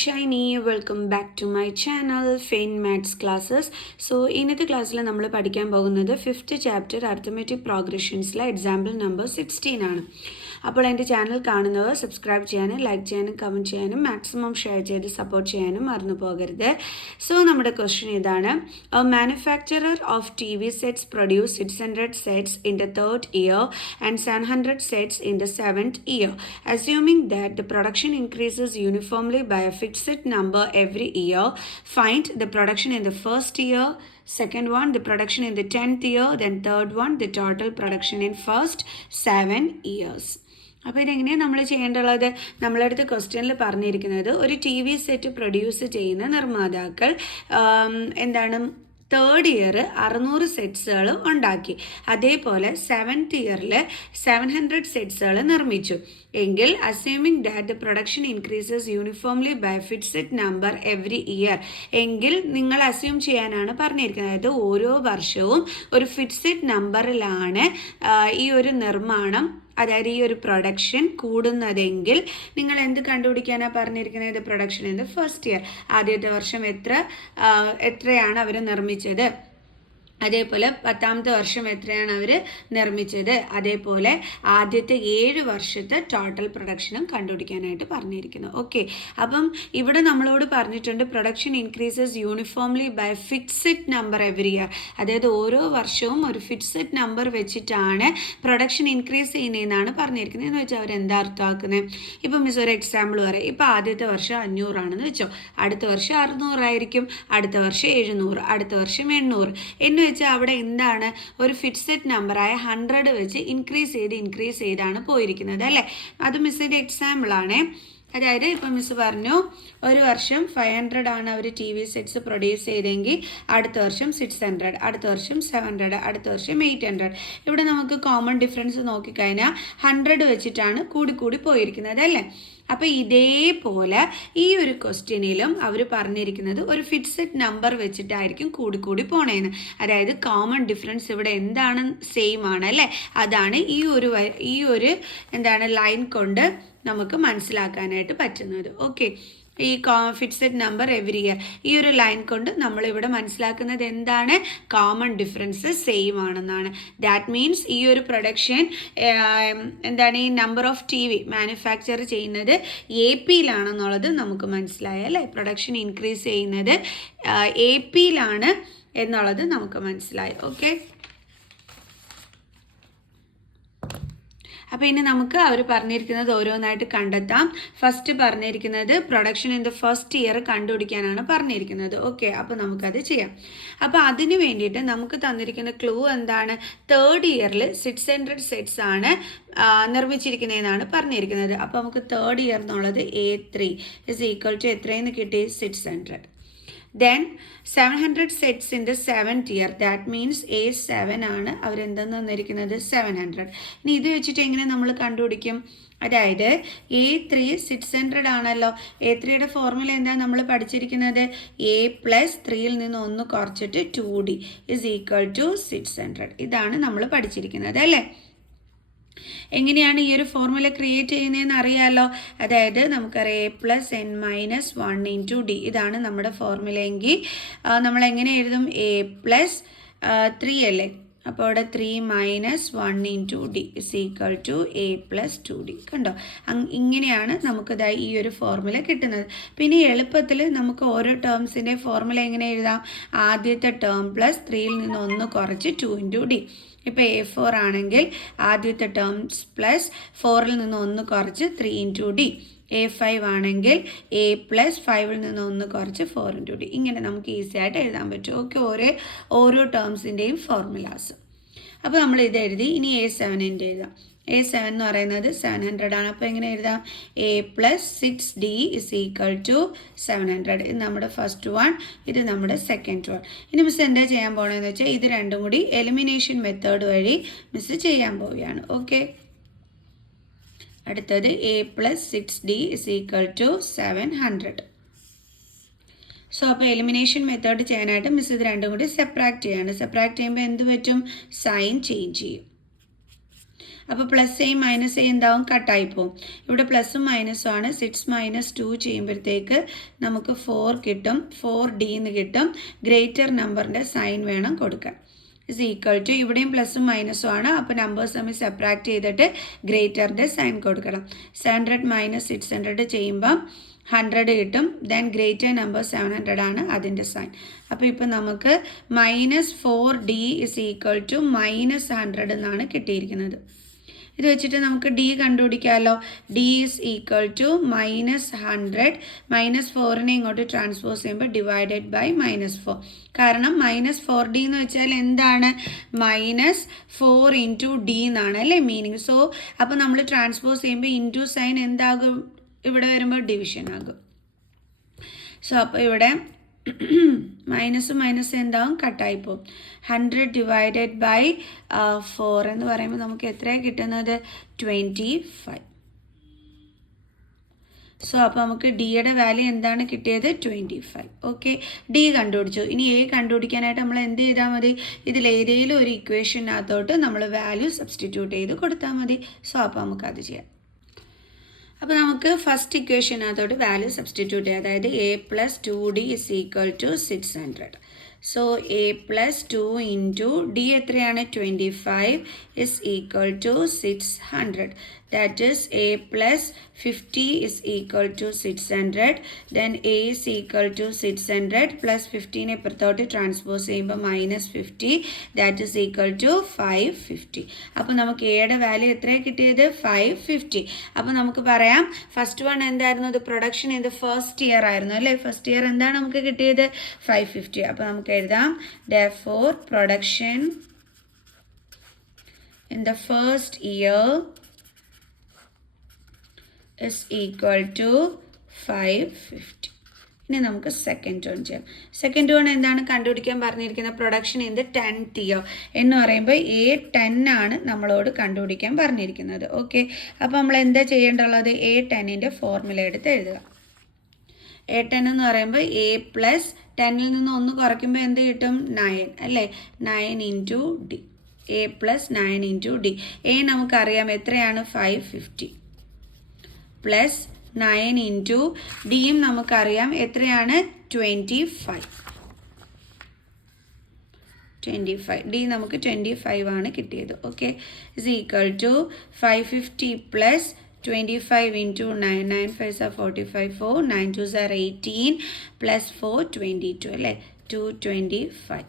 Shiny, welcome back to my channel Fain Maths Classes. So ഇന്നത്തെ ക്ലാസ്സിൽ നമ്മൾ പഠിക്കാൻ പോകുന്നത് 5th ചാപ്റ്റർ അരിത്മെറ്റിക് പ്രോഗ്രഷൻസിലെ എക്സാമ്പിൾ നമ്പർ 16 ആണ്. അപ്പോൾ എൻ്റെ ചാനൽ കാണുന്നവർ സബ്സ്ക്രൈബ് ചെയ്യാനും ലൈക്ക് ചെയ്യാനും കമൻറ്റ് ചെയ്യാനും മാക്സിമം ഷെയർ ചെയ്ത് സപ്പോർട്ട് ചെയ്യാനും മറന്നു പോകരുത്. സോ നമ്മുടെ ക്വസ്റ്റ്യൻ ഇതാണ്: A manufacturer of TV sets produce 600 sets in the 3rd year and 700 sets in the 7th year. Assuming that the production increases uniformly by a fixed number every year, find the production in the first year, second one the production in the 10th year, then third one the total production in first 7 years. അപ്പോൾ ഇതെങ്ങനെയാണ് നമ്മൾ ചെയ്യേണ്ടുള്ളത്? നമ്മളടുത്ത് ക്വസ്റ്റ്യനിൽ പറഞ്ഞിരിക്കുന്നത് ഒരു TV set produce ചെയ്യുന്ന നിർമ്മാതാക്കൾ എന്താണ് 3rd ഇയർ 600 സെറ്റ്സുകൾ ഉണ്ടാക്കി. അതേപോലെ 7th ഇയറിൽ 700 സെറ്റ്സുകൾ നിർമ്മിച്ചു എങ്കിൽ assuming that the production increases uniformly by fixed number every year എങ്കിൽ നിങ്ങൾ അസ്യൂം ചെയ്യാനാണ് പറഞ്ഞിരിക്കുന്നത്. അതായത് ഓരോ വർഷവും ഒരു ഫിക്സഡ് നമ്പറിലാണ് ഈ ഒരു നിർമ്മാണം, അതായത് ഈ ഒരു പ്രൊഡക്ഷൻ കൂടുന്നതെങ്കിൽ നിങ്ങൾ എന്ത് കണ്ടുപിടിക്കാനാണ് പറഞ്ഞിരിക്കുന്നത്? Production in the first year, ആദ്യത്തെ വർഷം എത്രയാണ് അവർ നിർമ്മിച്ചത്, അതേപോലെ 10ാമത്തെ വർഷം എത്രയാണ് അവർ നിർമ്മിച്ചത്, അതേപോലെ ആദ്യത്തെ 7 വർഷത്തെ ടോട്ടൽ പ്രൊഡക്ഷനും കണ്ടുപിടിക്കാനായിട്ട് പറഞ്ഞിരിക്കുന്നു. ഓക്കെ, അപ്പം ഇവിടെ നമ്മളോട് പറഞ്ഞിട്ടുണ്ട് production increases uniformly by fixed number every year, അതായത് ഓരോ വർഷവും ഒരു ഫിക്സഡ് നമ്പർ വെച്ചിട്ടാണ് പ്രൊഡക്ഷൻ ഇൻക്രീസ് ചെയ്യുന്നതെന്നാണ് പറഞ്ഞിരിക്കുന്നത്. എന്ന് വെച്ചാൽ അവരെന്താ അർത്ഥമാക്കുന്നത്? ഇപ്പം മിസ് ഒരു എക്സാമ്പിൾ പറയാം. ഇപ്പം ആദ്യത്തെ വർഷം 500 ആണെന്ന് വെച്ചോ, അടുത്ത വർഷം 600 ആയിരിക്കും, അടുത്ത വർഷം 700, അടുത്ത വർഷം 800 എന്ന് വെച്ചാൽ അവിടെ എന്താണ് ഒരു ഫിക്സഡ് നമ്പറായ 100 വെച്ച് ഇൻക്രീസ് ചെയ്താണ് പോയിരിക്കുന്നത് അല്ലേ. അത് മിസ്സിൻ്റെ എക്സാമ്പിൾ ആണ്. അതായത് ഇപ്പം മിസ് പറഞ്ഞു ഒരു വർഷം 500 ആണ് അവർ TV സെറ്റ്സ് പ്രൊഡ്യൂസ് ചെയ്തെങ്കിൽ അടുത്ത വർഷം 600, അടുത്ത വർഷം 700, അടുത്ത വർഷം 800. ഇവിടെ നമുക്ക് കോമൺ ഡിഫറൻസ് നോക്കിക്കഴിഞ്ഞാൽ 100 വെച്ചിട്ടാണ് കൂടി പോയിരിക്കുന്നത് അല്ലേ. അപ്പോൾ ഇതേപോലെ ഈ ഒരു ക്വസ്റ്റ്യനിലും അവർ പറഞ്ഞിരിക്കുന്നത് ഒരു ഫിക്സഡ് നമ്പർ വെച്ചിട്ടായിരിക്കും കൂടി പോണേന്ന്. അതായത് കോമൺ ഡിഫറൻസ് ഇവിടെ എന്താണ്? സെയിം ആണ് അല്ലേ. അതാണ് ഈ ഒരു എന്താണ് ലൈൻ കൊണ്ട് നമുക്ക് മനസ്സിലാക്കാനായിട്ട് പറ്റുന്നത്. ഓക്കെ, ഈ ഫിക്സഡ് നമ്പർ എവറി ഇയർ ഈ ഒരു ലൈൻ കൊണ്ട് നമ്മളിവിടെ മനസ്സിലാക്കുന്നത് എന്താണ്? കോമൺ ഡിഫറൻസ് സെയിം ആണെന്നാണ്. ദാറ്റ് മീൻസ് ഈ ഒരു പ്രൊഡക്ഷൻ എന്താണ് ഈ നമ്പർ ഓഫ് TV മാനുഫാക്ചർ ചെയ്യുന്നത് AP-യിലാണെന്നുള്ളത് നമുക്ക് മനസ്സിലായി അല്ലേ. പ്രൊഡക്ഷൻ ഇൻക്രീസ് ചെയ്യുന്നത് AP-യിലാണ് എന്നുള്ളത് നമുക്ക് മനസ്സിലായി. ഓക്കെ, അപ്പോൾ ഇനി നമുക്ക് അവർ പറഞ്ഞിരിക്കുന്നത് ഓരോന്നായിട്ട് കണ്ടെത്താം. ഫസ്റ്റ് പറഞ്ഞിരിക്കുന്നത് production in the first year കണ്ടുപിടിക്കാനാണ് പറഞ്ഞിരിക്കുന്നത്. ഓക്കെ, അപ്പോൾ നമുക്കത് ചെയ്യാം. അപ്പോൾ അതിന് വേണ്ടിയിട്ട് നമുക്ക് തന്നിരിക്കുന്ന ക്ലൂ എന്താണ്? 3rd ഇയറിൽ 600 സെറ്റ്സ് ആണ് നിർമ്മിച്ചിരിക്കുന്നതെന്നാണ് പറഞ്ഞിരിക്കുന്നത്. അപ്പോൾ നമുക്ക് 3rd ഇയർ എന്നുള്ളത് A3 ഇസ് ഈക്വൽ ടു എത്രയെന്ന് കിട്ടി? 600. Then 700 sets in the 7th year, that means A7 ആണ് അവരെന്തെന്ന് തന്നിരിക്കുന്നത്? 700. ഇനി ഇത് വെച്ചിട്ട് എങ്ങനെ നമ്മൾ കണ്ടുപിടിക്കും? അതായത് A3 600 ആണല്ലോ. A3യുടെ ഫോർമുല എന്താ നമ്മൾ പഠിച്ചിരിക്കുന്നത്? A + 3യിൽ നിന്ന് 1 കുറച്ചിട്ട് 2D ഇസ് ഈക്വൽ ടു 600. ഇതാണ് നമ്മൾ പഠിച്ചിരിക്കുന്നത് അല്ലേ. എങ്ങനെയാണ് ഈ ഒരു ഫോർമുല ക്രിയേറ്റ് ചെയ്യുന്നതെന്ന് അറിയാമല്ലോ. അതായത് നമുക്കറിയാം A + n - 1 × D ഇതാണ് നമ്മുടെ ഫോർമുല എങ്കിൽ നമ്മൾ എങ്ങനെ എഴുതും? A + 3 അല്ലേ. അപ്പോൾ അവിടെ 3 - 1 × D is equal to A + 2D. കണ്ടോ, ഇങ്ങനെയാണ് നമുക്കിതായി ഈ ഒരു ഫോർമുല കിട്ടുന്നത്. പിന്നെ എളുപ്പത്തിൽ നമുക്ക് ഓരോ ടേംസിൻ്റെ ഫോർമുല എങ്ങനെ എഴുതാം? ആദ്യത്തെ ടേം + 3യിൽ നിന്ന് 1 കുറച്ച് 2 × D. ഇപ്പോൾ A4 ആണെങ്കിൽ ആദ്യത്തെ ടേംസ് + 4ൽ നിന്ന് 1 കുറച്ച് 3 × D. A5 ആണെങ്കിൽ A + 5ൽ നിന്ന് 1 കുറച്ച് 4 × D. ഇങ്ങനെ നമുക്ക് ഈസി ആയിട്ട് എഴുതാൻ പറ്റും. ഓക്കെ, ഓരോ ടേംസിൻ്റെയും ഫോർമുലാസ്. അപ്പോൾ നമ്മൾ ഇത് എഴുതി. ഇനി A7ൻ്റെ എഴുതാം. A7 എന്ന് പറയുന്നത് 700 ആണ്. അപ്പോൾ എങ്ങനെ എഴുതാം? A + 6D is equal to 700. ഇത് നമ്മുടെ ഫസ്റ്റ് വൺ, ഇത് നമ്മുടെ സെക്കൻഡ് വൺ. ഇനി മിസ് എന്താ ചെയ്യാൻ പോകണമെന്ന് വെച്ചാൽ ഇത് രണ്ടും കൂടി എലിമിനേഷൻ മെത്തേഡ് വഴി മിസ് ചെയ്യാൻ പോവുകയാണ്. ഓക്കെ, അടുത്തത് A + 6D is equal to 700. So അപ്പോൾ എലിമിനേഷൻ മെത്തേഡ് ചെയ്യാനായിട്ട് മിസ് ഇത് രണ്ടും കൂടി സെപ്പറേറ്റ് ചെയ്യാണ്. സെപ്പറേറ്റ് ചെയ്യുമ്പോൾ എന്ത് പറ്റും? സൈൻ ചേഞ്ച് ചെയ്യും. അപ്പോൾ പ്ലസ് എയും മൈനസ് എയും എന്താവും കട്ടായി പോകും. ഇവിടെ പ്ലസും മൈനസും ആണ്. 6 - 2 ചെയ്യുമ്പോഴത്തേക്ക് നമുക്ക് 4 കിട്ടും. 4D എന്ന് കിട്ടും. ഗ്രേറ്റർ നമ്പറിൻ്റെ സൈൻ വേണം കൊടുക്കാൻ. ഇസ് ഈക്വൽ ടു ഇവിടെയും പ്ലസും മൈനസും ആണ്. അപ്പോൾ നമ്പേഴ്സ് തമ്മിൽ സെപ്പറേറ്റ് ചെയ്തിട്ട് ഗ്രേറ്ററിൻ്റെ സൈൻ കൊടുക്കണം. 700 - 600 ചെയ്യുമ്പം 100 കിട്ടും. ദെൻ ഗ്രേറ്റർ നമ്പർ 700 ആണ് അതിൻ്റെ സൈൻ. അപ്പോൾ ഇപ്പോൾ നമുക്ക് -4D ഇസ് ഈക്വൽ ടു -100 എന്നാണ് കിട്ടിയിരിക്കുന്നത്. ഇത് വെച്ചിട്ട് നമുക്ക് D കണ്ടുപിടിക്കാമല്ലോ. D is equal to -100. -4നെ ഇങ്ങോട്ട് ട്രാൻസ്പോസ് ചെയ്യുമ്പോൾ ഡിവൈഡഡ് ബൈ -4. കാരണം -4D എന്ന് വെച്ചാൽ എന്താണ്? -4 ഇൻറ്റു D എന്നാണ് അല്ലേ മീനിങ്. സോ അപ്പോൾ നമ്മൾ ട്രാൻസ്പോസ് ചെയ്യുമ്പോൾ ഇൻറ്റു സൈൻ എന്താകും? ഇവിടെ വരുമ്പോൾ ഡിവിഷൻ ആകും. സോ അപ്പോൾ ഇവിടെ മൈനസ് എന്താവും? കട്ടായിപ്പോവും. 100 ഡിവൈഡഡ് ബൈ 4 എന്ന് പറയുമ്പോൾ നമുക്ക് എത്രയാണ് കിട്ടുന്നത്? 25. സോ അപ്പോൾ നമുക്ക് ഡിയുടെ വാല്യൂ എന്താണ് കിട്ടിയത്? 25. ഓക്കെ, ഡി കണ്ടുപിടിച്ചു. ഇനി എ കണ്ടുപിടിക്കാനായിട്ട് നമ്മൾ എന്ത് ചെയ്താൽ മതി? ഇതിലേതെങ്കിലും ഒരു ഇക്വേഷനകത്തോട്ട് നമ്മൾ വാല്യൂ സബ്സ്റ്റിറ്റ്യൂട്ട് ചെയ്ത് കൊടുത്താൽ മതി. സോ അപ്പോൾ നമുക്കത് ചെയ്യാം. അപ്പോൾ നമുക്ക് ഫസ്റ്റ് ഇക്വേഷനകത്തോട്ട് വാല്യൂ സബ്സ്റ്റിറ്റ്യൂട്ട് ചെയ്യാം. അതായത് a + 2D is equal to 600. So a + 2 into D എത്രയാണ്? 25 is equal to 600. That is a + 50 is equal to 600. Then a is equal to 600 + 15 ഇപ്പുറത്തോട്ട് ട്രാൻസ്പോസ് ചെയ്യുമ്പോൾ -50. That is equal to 550. അപ്പോൾ നമുക്ക് എയുടെ value എത്രയാണ് കിട്ടിയത്? 550. അപ്പോൾ നമുക്ക് പറയാം ഫസ്റ്റ് വൺ എന്തായിരുന്നു? ഇത് production in the first year ആയിരുന്നു അല്ലേ? ഫസ്റ്റ് ഇയർ എന്താണ് നമുക്ക് കിട്ടിയത്? 550. അപ്പോൾ നമുക്ക് എഴുതാം therefore production in the first year is equal to 550. ഇനി നമുക്ക് സെക്കൻഡ് വൺ ചെയ്യാം. സെക്കൻഡ് വൺ എന്താണ് കണ്ടുപിടിക്കാൻ പറഞ്ഞിരിക്കുന്നത്? Production in the 10th year എന്ന് പറയുമ്പോൾ A10 ആണ് നമ്മളോട് കണ്ടുപിടിക്കാൻ പറഞ്ഞിരിക്കുന്നത്. ഓക്കെ, അപ്പോൾ നമ്മൾ എന്താ ചെയ്യേണ്ടുള്ളത്? A10ൻ്റെ ഫോർമുല എടുത്ത് എഴുതുക. A10 എന്ന് പറയുമ്പോൾ A + 10ൽ നിന്ന് 1 കുറയ്ക്കുമ്പോൾ എന്ത് കിട്ടും? 9 അല്ലേ? 9 into D. A + 9 into D. A നമുക്കറിയാം എത്രയാണ്? 550 പ്ലസ് 9 ഇൻറ്റു ഡിയും നമുക്കറിയാം എത്രയാണ്? 25. ഡി നമുക്ക് 25 ആണ് കിട്ടിയത്. Okay, is equal to 550 plus 25 into 9, 9 5s are 45, 4, 9 2s are 18, plus 4, 22, അല്ലേ? 225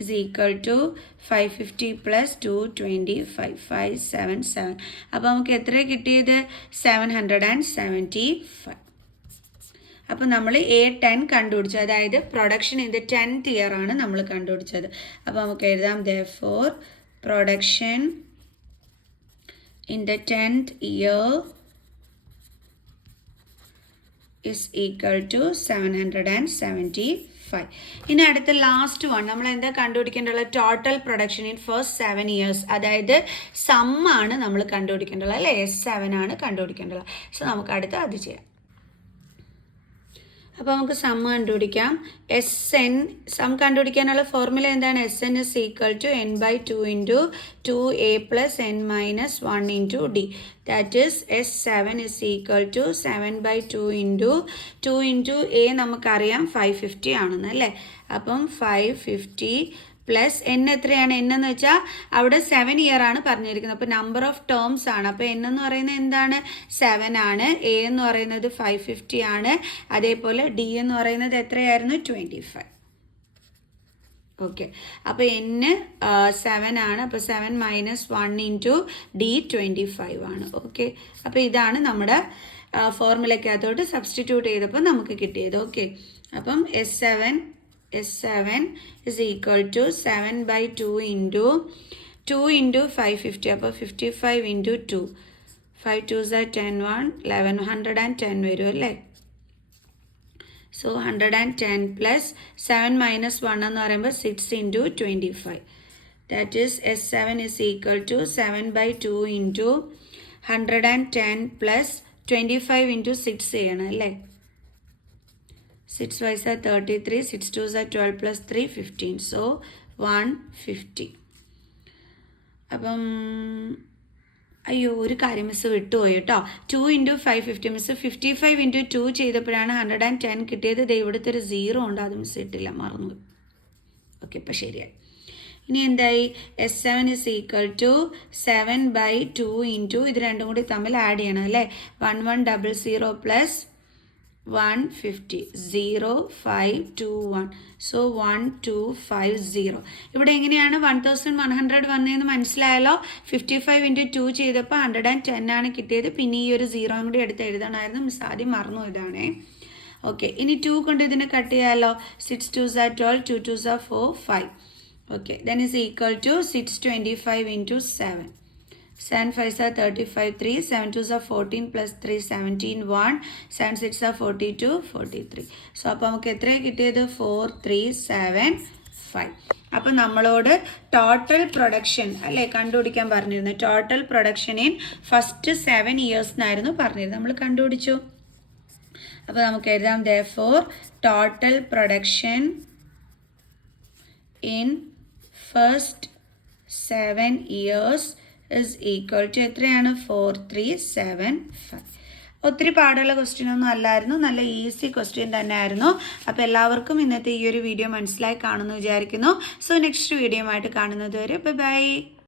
is equal to 550 plus 225, 577. അപ്പോൾ നമുക്ക് എത്ര കിട്ടിയത്? 775. അപ്പോൾ നമ്മൾ A10 കണ്ടുപിടിച്ചു. അതായത് production in the 10th year ആണ് നമ്മൾ കണ്ടുപിടിച്ചത്. അപ്പോൾ നമുക്ക് എഴുതാം therefore production in the 10th year is equal to 775. ഇനി അടുത്ത ലാസ്റ്റ് വൺ നമ്മൾ എന്താ കണ്ടുപിടിക്കേണ്ടത്? Total production in first 7 years. അതായത് സമ്മാണ് നമ്മൾ കണ്ടുപിടിക്കേണ്ടത് അല്ലേ? S7 ആണ് കണ്ടുപിടിക്കേണ്ടത്. സോ നമുക്ക് അടുത്ത അത് ചെയ്യാം. അപ്പോൾ നമുക്ക് സം കണ്ടുപിടിക്കാം. SN സം കണ്ടുപിടിക്കാനുള്ള ഫോർമുല എന്താണ്? SN is equal to n/2 into 2a + n-1 into D. That is S7 is equal to 7/2 into 2 into A നമുക്കറിയാം 550 ആണെന്ന് അല്ലേ? അപ്പം 550 പ്ലസ് എൻ എത്രയാണ്? എൻ എന്ന് വെച്ചാൽ അവിടെ 7 ഇയർ ആണ് പറഞ്ഞിരിക്കുന്നത്. അപ്പോൾ നമ്പർ ഓഫ് ടേംസ് ആണ്. അപ്പോൾ എൻ എന്ന് പറയുന്നത് എന്താണ്? 7 ആണ്. എ എന്ന് പറയുന്നത് 550 ആണ്. അതേപോലെ ഡി എന്ന് പറയുന്നത് എത്രയായിരുന്നു? 25. ഓക്കെ, അപ്പോൾ എൻ 7 ആണ്. അപ്പോൾ 7 - 1 ഇൻറ്റു ഡി 25 ആണ്. ഓക്കെ, അപ്പോൾ ഇതാണ് നമ്മുടെ ഫോർമുലയ്ക്കകത്തോട്ട് സബ്സ്റ്റിറ്റ്യൂട്ട് ചെയ്തപ്പോൾ നമുക്ക് കിട്ടിയത്. ഓക്കെ, അപ്പം S7 is equal to 7/2 into 2 into 550. അപ്പോൾ 55 into 2. 5 2s are 10, 1 11 110 വരും അല്ലേ? സോ 110 പ്ലസ് 7 - 1 എന്ന് പറയുമ്പോൾ 6 into 25. That is S7 is equal to 7/2 into 110 plus 25 into 6 ചെയ്യണം അല്ലേ? 6 5s are 33, 6 2s are 12 plus 3 15. So 150. അപ്പം അയ്യോ ഒരു കാര്യം മിസ് വിട്ടുപോയി കേട്ടോ. 2 ഇൻറ്റു 550 മിസ് 55 ഇൻറ്റു 2 ചെയ്തപ്പോഴാണ് 110 കിട്ടിയത്. ദേ ഇവിടുത്തെ ഒരു 0 ഉണ്ട്, അത് മിസ് ഇട്ടില്ല, മറന്നു. ഓക്കെ, ഇപ്പം ശരിയായി. ഇനി എന്തായി? S7 is equal to 7/2 into ഇത് രണ്ടും കൂടി തമ്മിൽ ആഡ് ചെയ്യണം അല്ലേ. 1100 പ്ലസ് 150 0521 സോ 1250. ഇവിടെ എങ്ങനെയാണ് 1100 വന്നതെന്ന് മനസ്സിലായല്ലോ. 55 ഇൻറ്റു 2 ചെയ്തപ്പോൾ 110 ആണ് കിട്ടിയത്. പിന്നെ ഈ ഒരു 0 കൂടി എടുത്ത് എഴുതണമായിരുന്നു, മിസ് ആദ്യം മറന്നു ഇതാണേ. ഓക്കെ, ഇനി 2 കൊണ്ട് ഇതിനെ കട്ട് ചെയ്യാമല്ലോ. 6 2s are 12, 2 2s are 4 5. Okay, then is equal to 625 into 7. 7 5s are 35 3, 7 2s are 14 plus 3 17 1, 7 6 are 42 43. So അപ്പോൾ നമുക്ക് എത്രയാണ് കിട്ടിയത്? 4375. അപ്പം നമ്മളോട് ടോട്ടൽ പ്രൊഡക്ഷൻ അല്ലേ കണ്ടുപിടിക്കാൻ പറഞ്ഞിരുന്നു. Total production in first 7 years എന്നായിരുന്നു പറഞ്ഞിരുന്നത്. നമ്മൾ കണ്ടുപിടിച്ചു. അപ്പോൾ നമുക്ക് എഴുതാം therefore total production in first 7 years is equal to എത്രയാണ്? 4375. ഒത്തിരി പാടുള്ള ക്വസ്റ്റ്യൻ ഒന്നും അല്ലായിരുന്നു, നല്ല ഈസി ക്വസ്റ്റ്യൻ തന്നെ ആയിരുന്നു. അപ്പോൾ എല്ലാവർക്കും ഇന്നത്തെ ഈ ഒരു വീഡിയോ മനസ്സിലായി കാണുമെന്ന് വിചാരിക്കുന്നു. സോ നെക്സ്റ്റ് വീഡിയോ ആയിട്ട് കാണുന്നത് വരെ ബൈ.